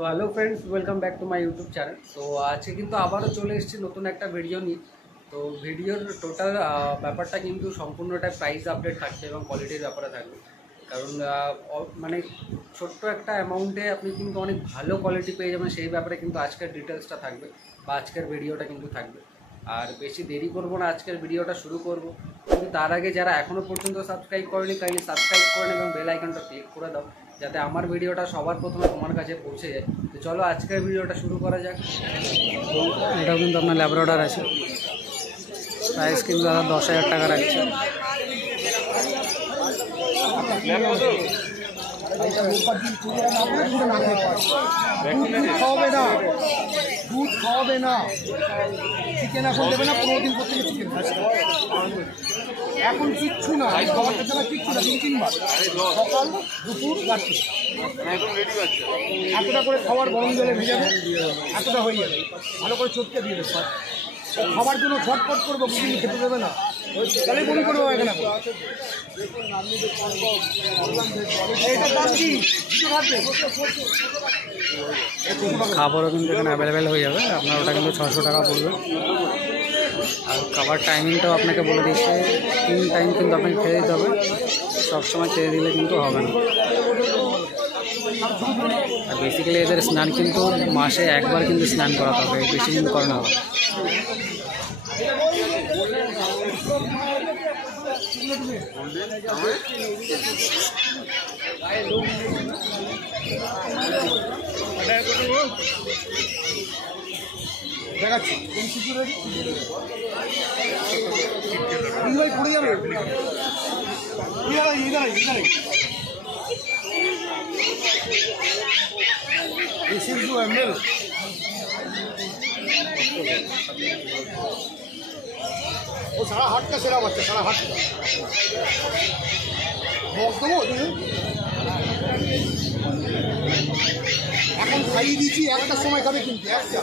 তো hello friends, welcome back to my YouTube channel. তো আজকে কিন্তু আবারও চলে এসেছি নতুন একটা ভিডিও নিয়ে। তো ভিডিওর টোটাল ব্যাপারটা কিন্তু সম্পূর্ণটা প্রাইস আপডেট থাকবে এবং কোয়ালিটির ব্যাপারে থাকবে। কারণ মানে ছোট্ট একটা অ্যামাউন্টে আপনি কিন্তু অনেক ভালো কোয়ালিটি পেয়ে যাবেন, সেই ব্যাপারে কিন্তু আজকের ডিটেলসটা থাকবে বা আজকের ভিডিওটা কিন্তু থাকবে। আর বেশি দেরি করব না, আজকের ভিডিওটা শুরু করব। কিন্তু তার আগে যারা এখনও পর্যন্ত সাবস্ক্রাইব করেনি কাইন্ডলি সাবস্ক্রাইব করেন এবং বেল আইকনটা ক্লিক করে দাও, যাতে আমার ভিডিওটা সবার প্রথমে তোমার কাছে পৌঁছে যায়। তো চলো আজকের ভিডিওটা শুরু করা যাক। এটাও কিন্তু আপনার ল্যাব্রাডর আছে, প্রাইস কিন্তু 10,000 টাকা রাখছে। দুধ খাওয়াবে না, চিকেন এখন দেবে না, 15 দিন পর থেকে চিকেন এখন কিচ্ছু না, খাবারটা ছাড়া কিচ্ছু না, 3-3 বার সকাল দুপুর রাত্রি এতটা করে খাবার গরম জলে ভেজাবে, এতটা হয়ে যাবে, ভালো করে চটকে দিয়ে দেবে। খাবার জন্য ছটফট করবো, বুঝিনি খেতে দেবে না, তাহলে মনে করবো এখানে খাবারও কিন্তু এখানে অ্যাভেলেবেল হয়ে যাবে, আপনার ওটা কিন্তু 600 টাকা পড়বে। আর খাবার টাইমিংটাও আপনাকে বলে দিচ্ছে, 3 টাইম কিন্তু আপনাকে খেয়ে দিতে হবে, সবসময় খেয়ে দিলে কিন্তু হবে না। আর বেসিক্যালি এদের স্নান কিন্তু মাসে একবার কিন্তু স্নান করাতে হবে, বেশি কিন্তু করানো হবে। দেখাচ্ছি পড়ে যাবে, ও সারা হাটটা সেরা বাচ্চা, সারা হাটটা বক দেবো তুমি। এখন খাইয়ে দিচ্ছি, একটা সময় খাবে কিন্তু একটা।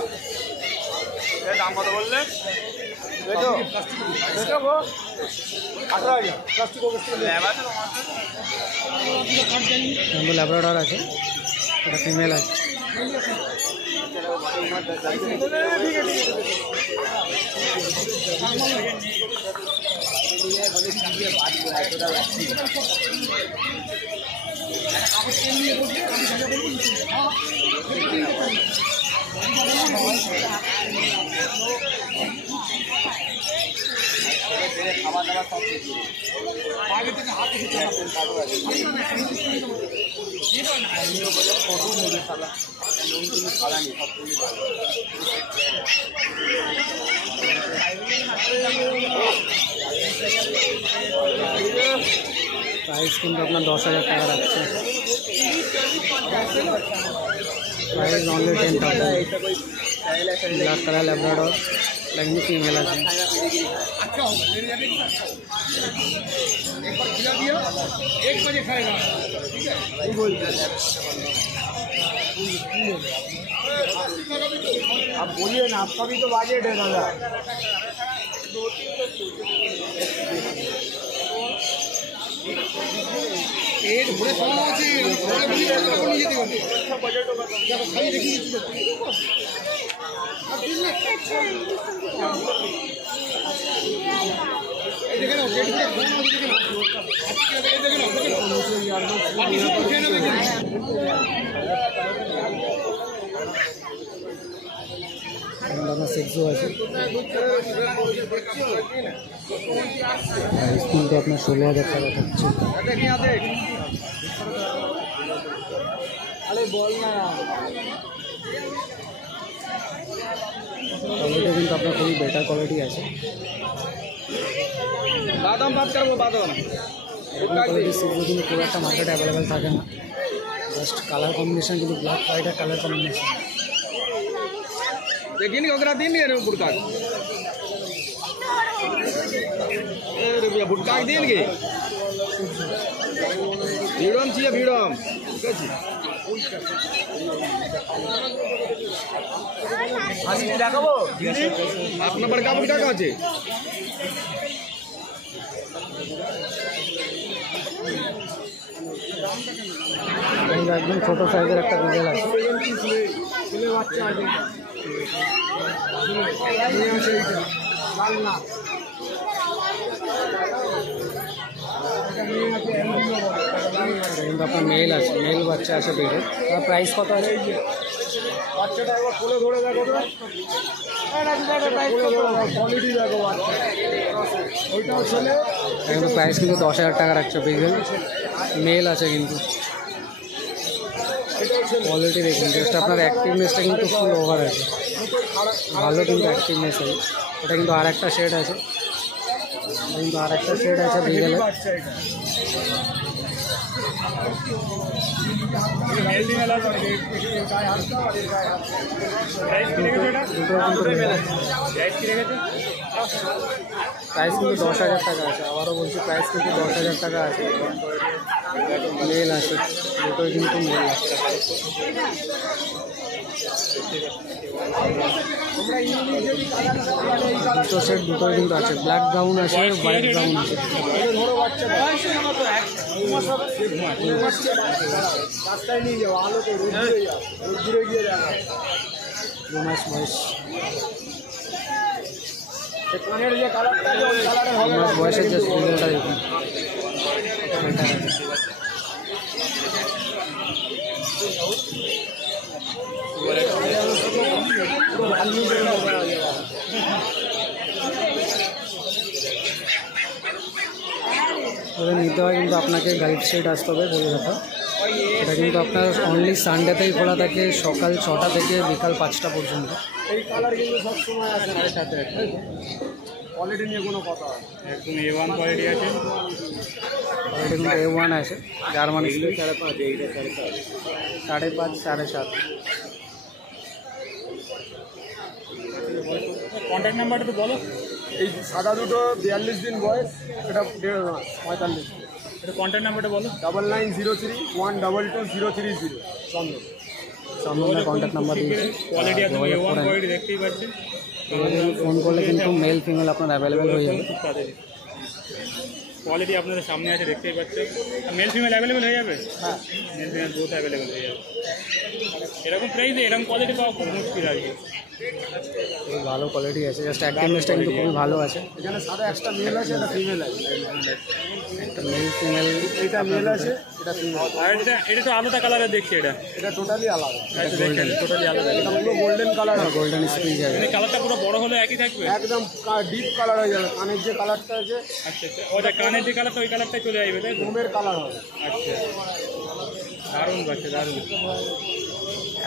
দাম কত বললে? 18,000 প্লাস্টিক ল্যাব্রাডর আছে, এটা ফিমেল আছে। খাবার দাবার সব আগে থেকে হাত থেকে ফটো নেবে সালা, খালা নেই, সব তুমি ভালো। প্রাইস কিন্তু আপনার 10,000 টাকা রাখছে, price only 10,000। Black colour Labrador, लेकिन फीमेल আছে। अच्छा मेरे एक बार खिला दिया, 1 बजे खाएगा, ठीक है? नहीं बोलते आप बोलिए ना, आपका भी तो बजट है दादा। पेट भरे खाना चाहिए, बजट होगा जब खाई देखिए সিক্সও আছে, কিন্তু আপনার 16,000 টাকা থাকছে। কোয়ালিটি কিন্তু আপনার খুবই বেটার কোয়ালিটি আছে। বাদাম বাদ করবো, বাদাম কোয়ালিটি সিক্সও কিন্তু খুব একটা মার্কেটে অ্যাভেলেবেল থাকে না, জাস্ট কালার কম্বিনেশন কিন্তু ব্ল্যাক হোয়াইট কালার কম্বিনেশন। देखिए नहीं अगर दिन नहीं बुड़का बुड़का दिन के ভিড়ম चाहिए ভিড়ম, ঠিক আছে? দেখাবো আপনার বড়কা বুড়কা আছে, একদম ছোট সাইজের একটা বিড়াল আছে। বাচ্চা আছে মেয়ে আছে এইটা লাল না কিন্তু আপনার মেল আছে, মেল বাচ্চা আছে বেডের। তার প্রাইস কত আছে? বাচ্চাটা একবার কোলে ধরে দেখো তো, কোয়ালিটি দেখো বাচ্চা। ওইটাও ছেলে, কিন্তু প্রাইস কিন্তু 10,000 টাকা রাখছে বিগেল, মেল আছে কিন্তু। কোয়ালিটি দেখুন, জাস্ট আপনার অ্যাক্টিভনেসটা কিন্তু ফুল ওভার আছে, ভালো কিন্তু অ্যাক্টিভনেস আছে। এটা কিন্তু আর একটা শেড আছে, কিন্তু আর একটা শেড আছে বিগেলের। প্রাইস কিন্তু 10,000 টাকা আছে, আবারও বলছি প্রাইস কিন্তু 10,000 টাকা আছে। মেল আছে, দুটোই কিন্তু মেল আছে। দুটো সেট দুটোই কিন্তু আছে, ব্ল্যাক ব্রাউন আছে, হোয়াইট ব্রাউন আছে। রাস্তায় নিয়ে যাও, আলোতে রোদ্দুরে গিয়ে দেখা 2 মাস বয়স, কানের যে কালারটা ওই কালারের 2 মাস বয়সের জাস্ট ভিডিওটা দেখুন। নিতে হয় কিন্তু আপনাকে গাইড সেট আসতে হবে বলে কথা। এটা কিন্তু আপনার অনলি সানডেতেই খোলা থাকে, সকাল 6টা থেকে বিকাল 5টা পর্যন্ত। এই কালার কিন্তু সবসময় আছে না, সাথে কোয়ালিটি নিয়ে কোনো কথা হয় একদম A1 কোয়ালিটি আছে। কোয়ালিটি কিন্তু A1 আছে, জার্মানি স্পিড 5.5, এইটা 5.5, 7.5। কন্ট্যাক্ট নাম্বারটা তো বলো। এই সাদা দুটো 42 দিন বয়স, এটা 45। এটা কন্ট্যাক্ট নাম্বারটা বলো। 9903122030। চন্দনদা কন্ট্যাক্ট নাম্বার দিয়েছি, কোয়ালিটি একদম A1 কোয়ালিটি দেখতেই পাচ্ছেন। ফোন করলে কিন্তু মেল ফিমেল আপনার অ্যাভেলেবেল হয়ে যাবে। কোয়ালিটি আপনাদের সামনে আছে, দেখতেই পাচ্ছেন। মেল ফিমেল অ্যাভেলেবেল হয়ে যাবে? হ্যাঁ, মেল ফিমেল বোথ অ্যাভেলেবেল হয়ে যাবে। এরকম প্রাইসে এরকম কোয়ালিটি পাওয়া খুব মুশকিল আর কি। খুব ভালো কোয়ালিটি আছে, জাস্ট অ্যাক্টিভনেসটা কিন্তু খুবই ভালো আছে। এখানে সাদা একটা মেল আছে, একটা ফিমেল আছে। একটা মেল ফিমেল, এটা মেল আছে, এটা ফিমেল। আর এটা তো আলাদা কালারের দেখছি, এটা টোটালি আলাদা। দেখেন টোটালি আলাদা, এটা পুরো গোল্ডেন কালার, গোল্ডেন স্প্রিং আছে। এই কালারটা পুরো বড় হলে একই থাকবে, একদম ডিপ কালার হয়ে যাবে। কানের যে কালারটা আছে, আচ্ছা আচ্ছা, ওটা কানের যে কালারটা ওই কালারটাই চলে আসবে, তাই ঘুমের কালার হবে। আচ্ছা, দারুণ বাচ্চা, দারুণ।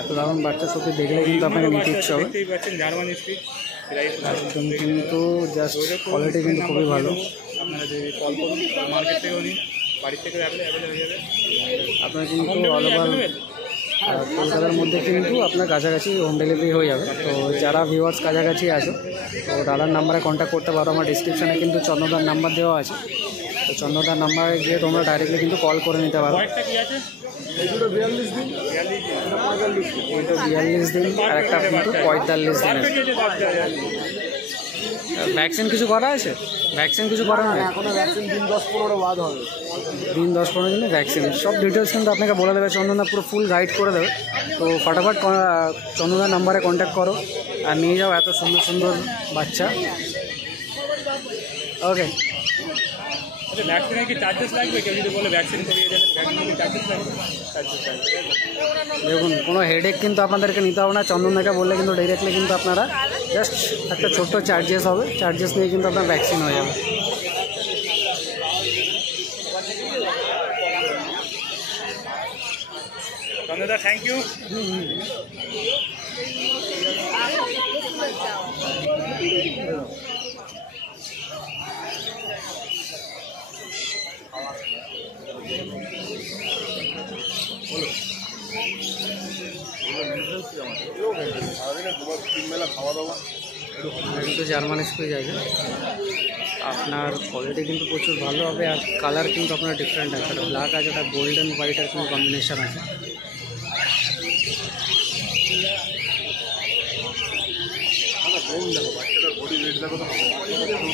এত দারুণ বাচ্চা সত্যি দেখলে কিন্তু আপনাকে নিতে ইচ্ছে হবে। দেখতেই পাচ্ছেন জার্মানি স্পিড একদম কিন্তু জাস্ট কোয়ালিটি কিন্তু খুবই ভালো। আপনারা যদি কল করুন, মার্কেট থেকেও নিন, বাড়ির থেকেও অ্যাভেলেবেল হয়ে যাবে। আপনার কিন্তু অল ওভার কলকাতার মধ্যে কিন্তু আপনার কাছাকাছি হোম ডেলিভারি হয়ে যাবে। তো যারা ভিউয়ার্স কাছাকাছি আসো, তো দাদার নাম্বারে কন্ট্যাক্ট করতে পারো। আমার ডিসক্রিপশানে কিন্তু চন্দ্রদার নাম্বার দেওয়া আছে, তো চন্দ্রদার নাম্বারে গিয়ে তোমরা ডাইরেক্টলি কিন্তু কল করে নিতে পারো। এইগুলো 42 দিন, এইটা 42 দিন, আর একটা কিন্তু 45 দিন আছে। ভ্যাকসিন কিছু করা আছে? ভ্যাকসিন কিছু করা নেই এখনো ভ্যাকসিন দিন 10-15 বাদ হবে। দিন 10-15 দিনে ভ্যাকসিন। সব ডিটেলস কিন্তু আপনাকে বলে দেবে চন্দনদা, পুরো ফুল গাইড করে দেবে। তো ফটাফট চন্দনদার নাম্বারে কন্ট্যাক্ট করো আর নিয়ে যাও এত সুন্দর সুন্দর বাচ্চা। ওকে, ভ্যাকসিনের কি চার্জেস লাগবে? কেউ যদি বলে ভ্যাকসিন করিয়ে দেন, ভ্যাকসিনের চার্জেস লাগবে? দেখুন কোনো হেডেক কিন্তু আপনাদেরকে নিতে হবে না। চন্দনদাকে বললে কিন্তু ডাইরেক্টলি কিন্তু আপনারা জাস্ট একটা ছোট্ট চার্জেস হবে, চার্জেস নিয়ে কিন্তু আপনার ভ্যাকসিন হয়ে যাবে। চন্দনদা থ্যাংক ইউ। কিন্তু জার্মানি স্পিচ আছে, আপনার কোয়ালিটি কিন্তু প্রচুর ভালো হবে। আর কালার কিন্তু আপনার ডিফারেন্ট আছে, একটা ব্ল্যাক আছে, একটা গোল্ডেন হোয়াইটের কোনো কম্বিনেশন আছে। দেখো বাচ্চাটার বডি ওয়েট দেখো তো,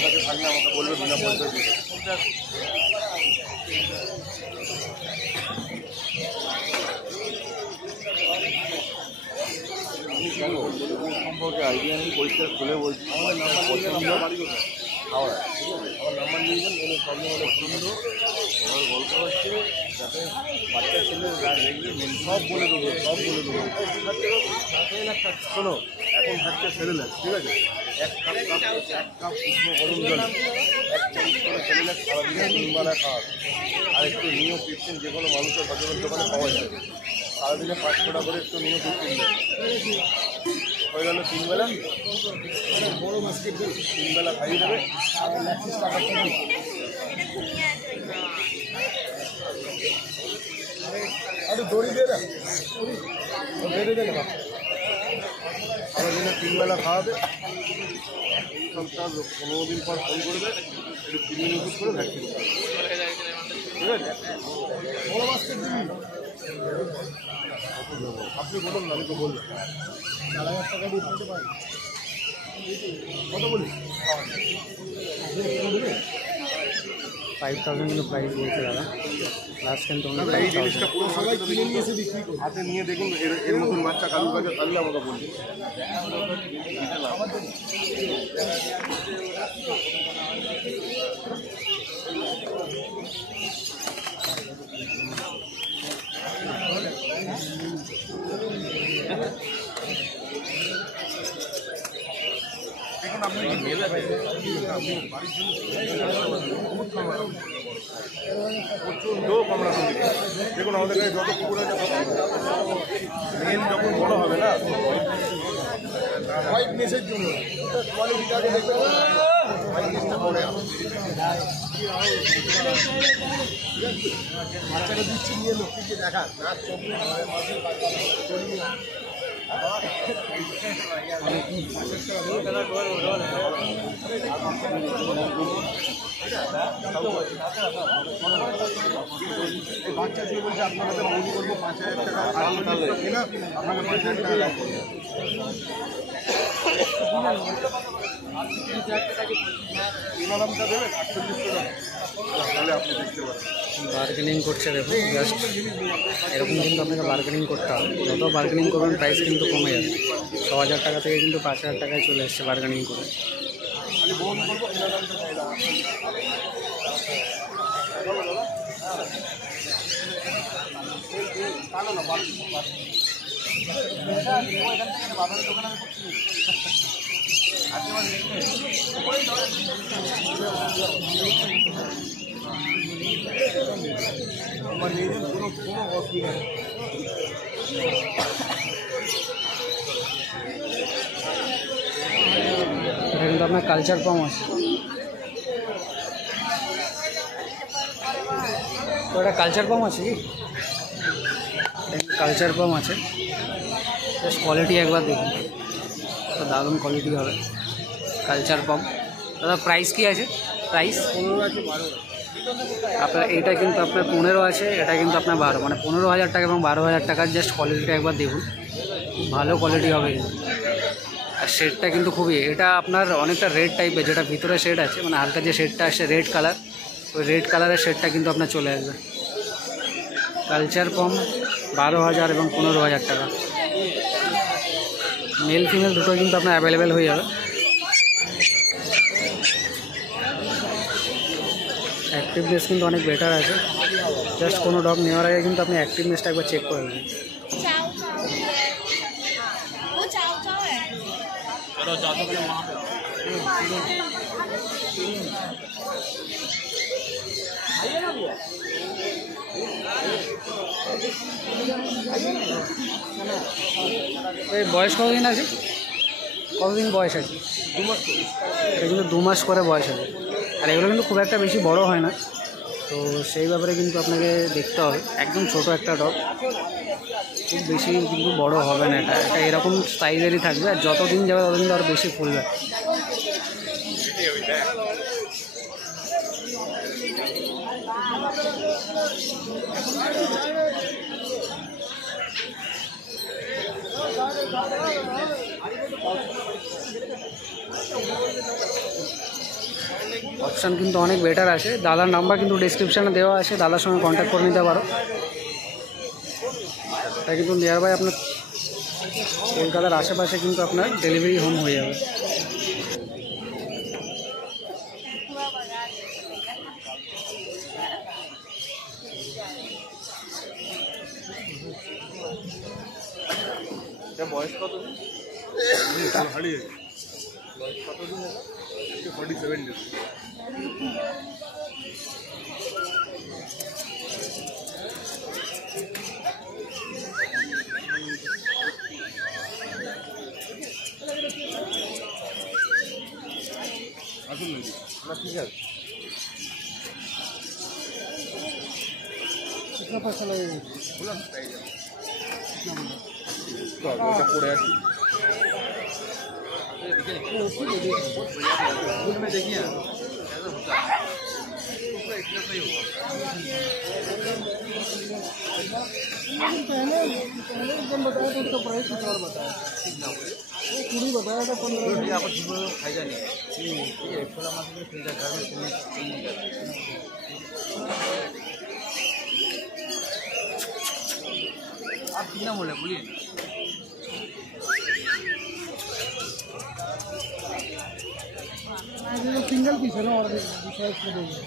কাছে থাকলে আমাকে বলবে বিনা পয়সায়। সম্পর্কে আইডিয়া নেই, পরিষ্কার খুলে বলছি। আমাদের নাম্বার নিয়ে বাড়ি কোথায়? হাওড়া, ঠিক আছে? আমার নাম্বার নিয়ে যান, এনে প্রবলেম হলে সুন্দর। আমার গল্প হচ্ছে যাতে বাচ্চা ছেলে যা দেখবে সব বলে দেবো, সব বলে দেবো। শোনো, এখন থাকছে সেরেলাক, ঠিক আছে? এক কাপ শুকনো গরম জল, 1 চামচ করে সেরেলাক সারাদিনে 3 বেলা খাওয়া। আর একটু নিও 15 যে কোনো মানুষের হজমের দোকানে পাওয়া যায়। সারাদিনে 500 টাকা করে একটু নিও 15 হয়ে গেল 3 বেলা। বড় মাছকে 3 বেলা খাইয়ে দেবে। আর ল্যাক্সিস টাকাটা আরে দড়ি দিয়ে দেয়, বেঁধে দেয় না। সারাদিনে 3 বেলা খাওয়াবে। সপ্তাহ 15 দিন পর ফোন করবে, একটু ক্রিমিন ওষুধ করে ভ্যাকসিন, ঠিক আছে? বড় মাছকে দিবি, আপনি বলুন না, আমি তো বললাম 4000 টাকা দিয়ে দিতে পারি। কত বলি? 5000 কিন্তু প্রাইস বলছে দাদা। লাস্ট কিন্তু এই জিনিসটা পুরো সবাই কিনে নিয়ে এসে বিক্রি করুন। হাতে নিয়ে দেখুন এর মতন বাচ্চা কালু কাছে তাহলে আমাকে বলুন। দেখুন আপনি কি মেলা বাড়ির প্রচণ্ড কমলা সবজি। দেখুন আমাদের কাছে যত পুকুর আছে মেন যখন বড় হবে না হোয়াইট নেসের জন্য কোয়ালিটিটাকে দেখবে, হোয়াইট নেসটা পরে বাচ্চাকে দিচ্ছি নিয়ে লক্ষ্মীকে দেখা না চোখে বাচ্চা দিয়ে বলছে আপনাকে মনে করবো 5000 টাকা কিনা আপনাকে 5000 টাকা লাগবে। দেবে 48 টাকা, তাহলে আপনি দেখতে পারেন। বার্গেনিং করছে দেখুন, জাস্ট এরকম কিন্তু আপনাকে বার্গেনিং করতে হবে। যত বার্গেনিং করবেন প্রাইস কিন্তু কমে যাবে। 6000 টাকা থেকে কিন্তু 5000 টাকায় চলে এসছে বার্গেনিং করে। আমার নিজের কোনো অসুবিধা নেই। এটা কিন্তু আপনার কালচার পাম আছে, তো এটা কালচার পাম আছে কি? কালচার পাম আছে, জাস্ট কোয়ালিটি একবার দেখুন, তো দারুণ কোয়ালিটি হবে কালচার পাম। দাদা প্রাইস কি আছে? প্রাইস 15 আছে, 12 আপনার এইটা কিন্তু আপনার 15 আছে, এটা কিন্তু আপনার 12, মানে 15,000 টাকা এবং 12,000 টাকার জাস্ট কোয়ালিটিটা একবার দেখুন, ভালো কোয়ালিটি হবে কিন্তু। আর শেডটা কিন্তু খুবই, এটা আপনার অনেকটা রেড টাইপের, যেটা ভিতরে শেড আছে মানে হালকা যে শেডটা আসে রেড কালার, ওই রেড কালারের শেডটা কিন্তু আপনার চলে আসবে। কালচার পাম 12,000 এবং 15,000 টাকা। মেল ফিমেল দুটো কিন্তু আপনার অ্যাভেলেবেল হয়ে যাবে। অ্যাক্টিভনেস কিন্তু অনেক বেটার আছে, জাস্ট কোনো ডগ নেওয়ার আগে কিন্তু আপনি অ্যাক্টিভনেসটা একবার চেক করে নেবেন। এই বয়স কতদিন আছে? কতদিন বয়স আছে? 2 মাস। এটা কিন্তু 2 মাস করে বয়স আছে, আর এগুলো কিন্তু খুব একটা বেশি বড় হয় না, তো সেই ব্যাপারে কিন্তু আপনাকে দেখতে হবে। একদম ছোট একটা ডগ, খুব বেশি কিন্তু বড় হবে না, এটা এরকম সাইজেরই থাকবে, আর যতদিন যাবে ততদিন আরও বেশি ফুলবে। অপশান কিন্তু অনেক বেটার আছে। দাদার নাম্বার কিন্তু ডিসক্রিপশানে দেওয়া আছে, দাদার সঙ্গে কন্ট্যাক্ট করে নিতে পারো। তাই কিন্তু নিয়ার বাই আপনার কলকাতার আশেপাশে কিন্তু আপনার ডেলিভারি হোম হয়ে যাবে। বয়স কতদিন? হারিয়ে বয়স কতদিন? 47 days। আসুন নাকি না? ঠিক আছে, कितना पैसा लगेगा? ওটা পড়ে আসি। देखिए एकदम बताया तो उसका प्राइस कुछ और बताया, वो पूरी बताया था 15। आपको फायदा नहीं ठीक है। थोड़ा मतलब फिल्टर घर में नहीं करते आप कितना बोले बोलिए। सिंगल पीस है ना, और दूसरा इसमें देंगे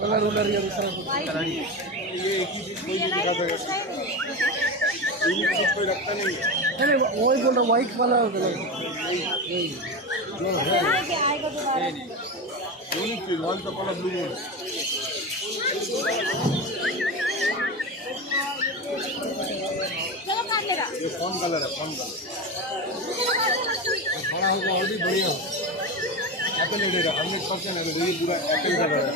कलर उलर या दूसरा कलर ही ये एक ही चीज कोई नहीं दिखा सकता, कोई रखता नहीं है। अरे वही बोल रहा, व्हाइट वाला यूनिक चीज वन का कलर ब्लू मून। ये कौन कलर है? कौन कलर खड़ा होगा और भी बढ़िया हो। एप्पल लगेगा 100% है, ये पूरा एप्पल कलर है।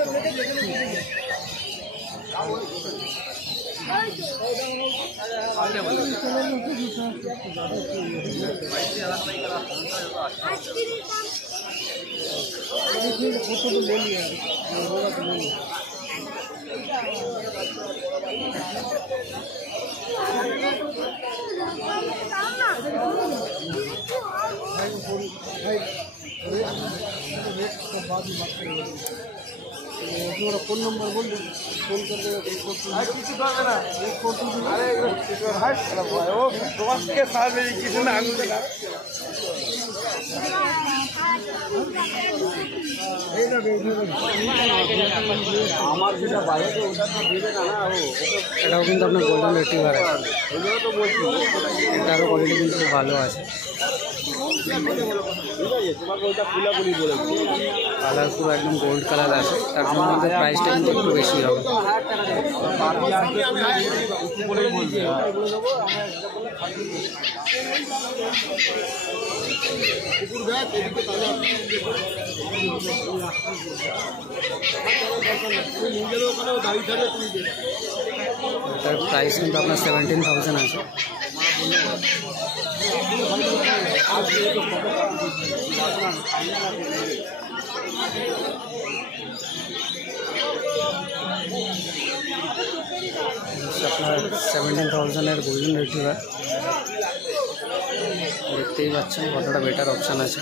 फोटो तो ले लिया, बोला तो ले लिया। फोन नंबर बोल दो, फोन कर देगा। के साथ किसी ने आंगू लगा আমার যেটা বাইরে তো ওটা তো দিবে না না, এটাও কিন্তু আপনার গোল্ডেন রিট্রিভার আছে, ওগুলো তো বলছি এটারও কোয়ালিটি কিন্তু খুব ভালো আছে। তোমাকে ওইটা ফুলাগুলি বলেছি, কালার পুরো একদম গোল্ড কালার আছে, তার জন্য আমাদের প্রাইসটা কিন্তু একটু বেশি হবে। এটার প্রাইস কিন্তু আপনার 17,000 আছে। আপনার 17,000-এর গোল্ডেন রিট্রিভার, দেখতেই পাচ্ছেন কতটা বেটার অপশান আছে।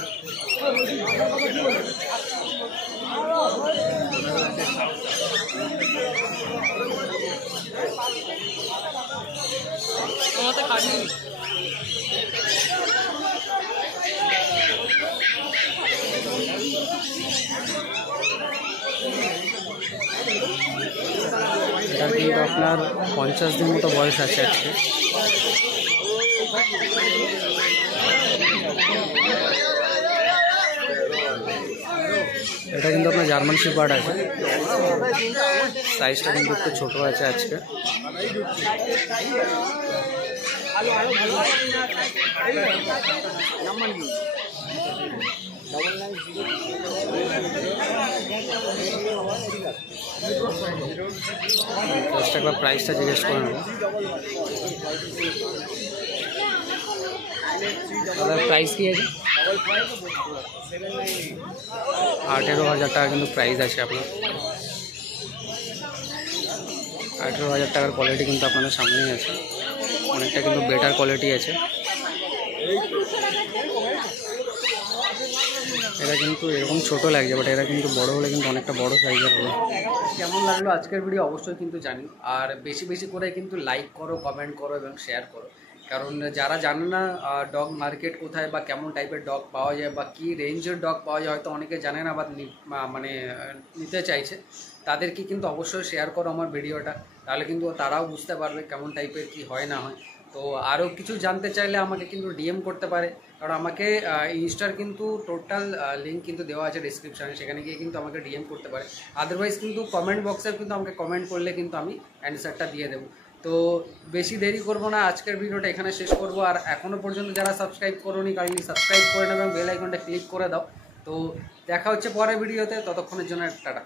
এটার কিন্তু আপনার 50 দিন মতো বয়স আছে আজকে। এটা কিন্তু আপনার জার্মান শেপার্ড আছে, সাইজটা কিন্তু একটু ছোটো আছে আজকে। জাস্ট একবার প্রাইসটা জিজ্ঞেস করে নেব। দাদার প্রাইস কি আছে? 18,000 টাকা কিন্তু প্রাইস আছে আপনার। 18,000 টাকার কোয়ালিটি কিন্তু আপনাদের সামনেই আছে, অনেকটা কিন্তু বেটার কোয়ালিটি আছে। এটা কিন্তু এরকম ছোটো লাগছে, বাট এরা কিন্তু বড় হলে কিন্তু অনেকটা বড় সাইজের হবে। কেমন লাগলো আজকের ভিডিও অবশ্যই কিন্তু জানি, আর বেশি বেশি করে কিন্তু লাইক করো, কমেন্ট করো এবং শেয়ার করো। কারণ যারা জানে না ডগ মার্কেট কোথায় বা কেমন টাইপের ডগ পাওয়া যায় বা কী রেঞ্জের ডগ পাওয়া যায়, হয়তো অনেকে জানে না বা মানে নিতে চাইছে, তাদেরকে কিন্তু অবশ্যই শেয়ার করো আমার ভিডিওটা, তাহলে কিন্তু তারাও বুঝতে পারবে কেমন টাইপের কি হয় না হয়। তো আরও কিছু জানতে চাইলে আমাকে কিন্তু ডিএম করতে পারে, কারণ আমাকে ইনস্টার কিন্তু টোটাল লিঙ্ক কিন্তু দেওয়া আছে ডিসক্রিপশানে, সেখানে গিয়ে কিন্তু আমাকে ডিএম করতে পারে। আদারওয়াইজ কিন্তু কমেন্ট বক্সে কিন্তু আমাকে কমেন্ট করলে কিন্তু আমি অ্যান্সারটা দিয়ে দেবো। তো বেশি দেরি করবো না, আজকের ভিডিওটা এখানে শেষ করবো। আর এখনও পর্যন্ত যারা সাবস্ক্রাইব করোনি কাইন্ডলি সাবস্ক্রাইব করে নেবে এবং বেল আইকনটা ক্লিক করে দাও। তো দেখা হচ্ছে পরের ভিডিওতে, ততক্ষণের জন্য টাটা।